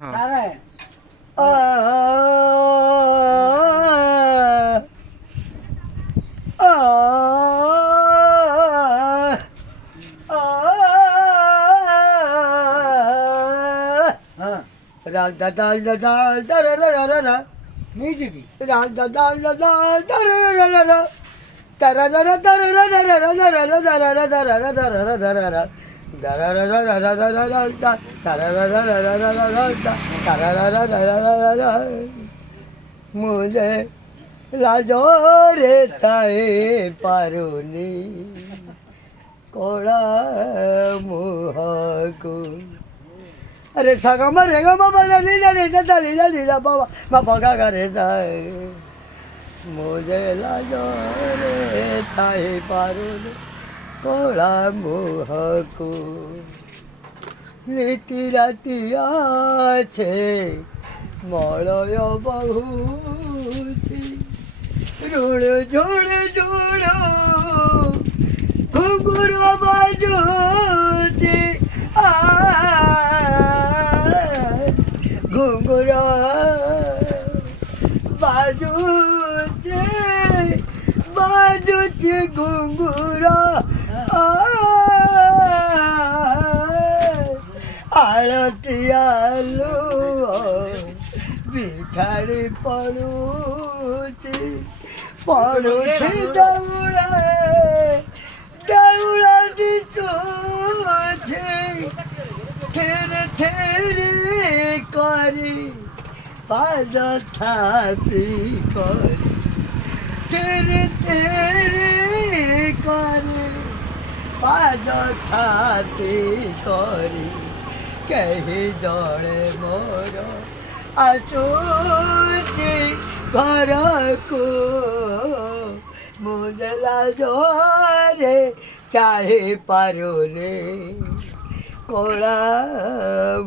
हाँ। सारा है। आ, आ, हाँ राग दा दाल दा दाल दा रा रा रा रा रा म्यूजिक ही। राग दा दाल दा दाल दा रा रा रा रा रा तारा रा रा तारा रा रा रा रा रा रा रा रा रा रा रा रा रा रा रा रा रा तारा रा रा रा रा रा रा रा ता तारा रा रा रा रा रा रा रा ता तारा रा रा रा रा रा रा रा मुझे लाजो रे चाहे पारुनी कोड़ा मुहाको अरे सगा मरेगा बाबा लीला लीला लीला लीला बाबा बाबा का करे जाए मुझे लाजो रे चाहे पारुनी कोड़ा मुहाको नीति राति आछे मलय बहुची ऋण झुण झुण घुंघुर बाजूची घुंघुर बाजूची बाजूची घुंघुर आळती आलू बिछाड़ी पड़ूची पड़ूची दौड़ा दौड़ा दिसूची थिर थिर करी पाज थापी करी थिर थिर करी पाज थापी करी कही जड़े मोर आसूची घर को मुझे लाजोरे चाहे पारुने कोड़ा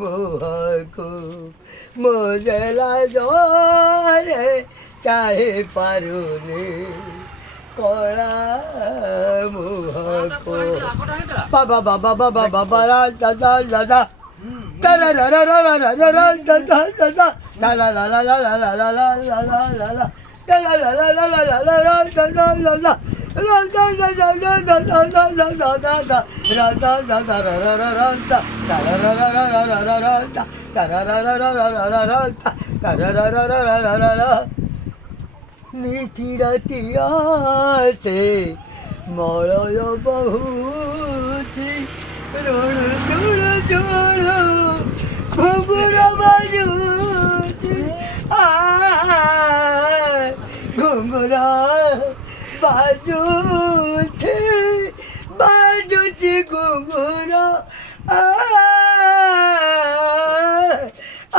मुह को मुझे लाजोरे चाहे पारुने कोड़ा मुह को बाबा बाबा बाबा बाबा दादा दादा तारा रा रा रा रा रा रा रा दा दा दा दा तारा ला ला ला ला ला ला ला ला ला ला ला तारा ला ला ला ला ला ला ला दा दा दा दा रा दा दा दा दा दा दा दा दा दा दा दा रा दा दा दा रा रा रा रा दा तारा रा रा रा रा रा रा रा दा तारा रा रा रा रा रा रा रा दा तारा रा रा रा रा रा रा रा नीति राति आछे मलय बहुची ऋण झुण झुण घुंघुर बाजूची घुंघुर बाजूची बाजूची घुंघुर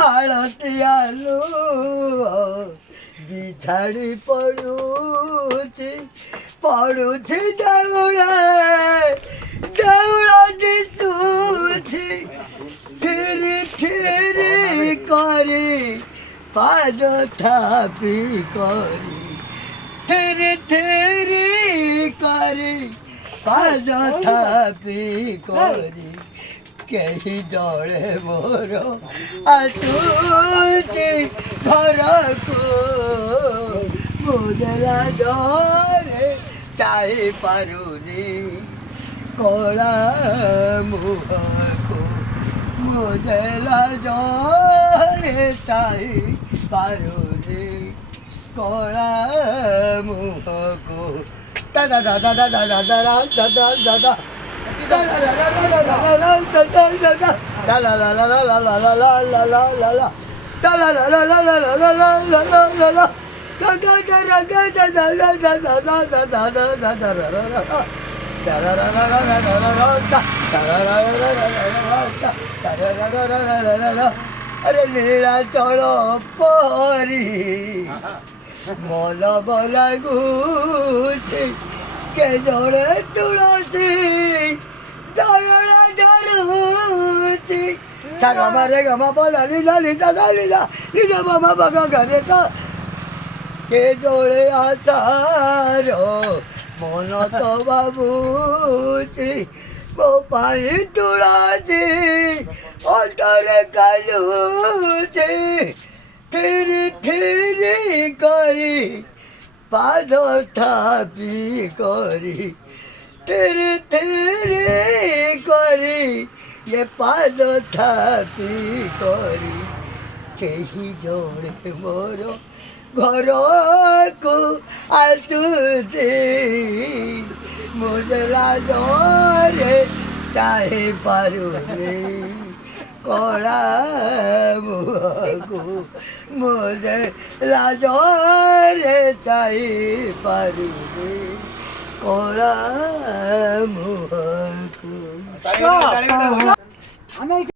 आळती आलू बिछाड़ी पड़ूची पड़ूची दौड़ा दौड़ा दिसूची थिर थिर करी पाद थापी करी थिर थिर करी पाद थापी करी कही जड़े मोर आसूची घर को मुझे लाजोरे चाहे पारुनी कोड़ा मुह को मुझे लाजोरे चाहे पारुनी कोड़ा मुह को दादा दादा दादा दादा दादा दादा अरे लीला चलो परी मन बोला गुची के जोड़े तुलसी दौड़ा जरूची सागा मारे गमा बोला लीला लीला लीला लीला मामा बगा घरे का के जोड़े आचारो मन तो बाबूची ମୋ ପାଇଁ ତୁଳସୀ ଅନ୍ତରେ କାଲୁଛି ଥିରି ଥିରି କରି ପାଦ ଥାପି କରି ଥିରି ଥିରି କରି ଏ ପାଦ ଥାପି କରି କେହି ଜଣେ ମୋର ଘରକୁ ଆସୁଛି ମୁଁ ଯେ ଲାଜରେ ଚାହିଁ ପାରୁନି କଳା ମୁହଁକୁ ମୁଁ ଯେ ଲାଜରେ ଚାହିଁ ପାରୁନି କଳା ମୁହଁକୁ ଆମେ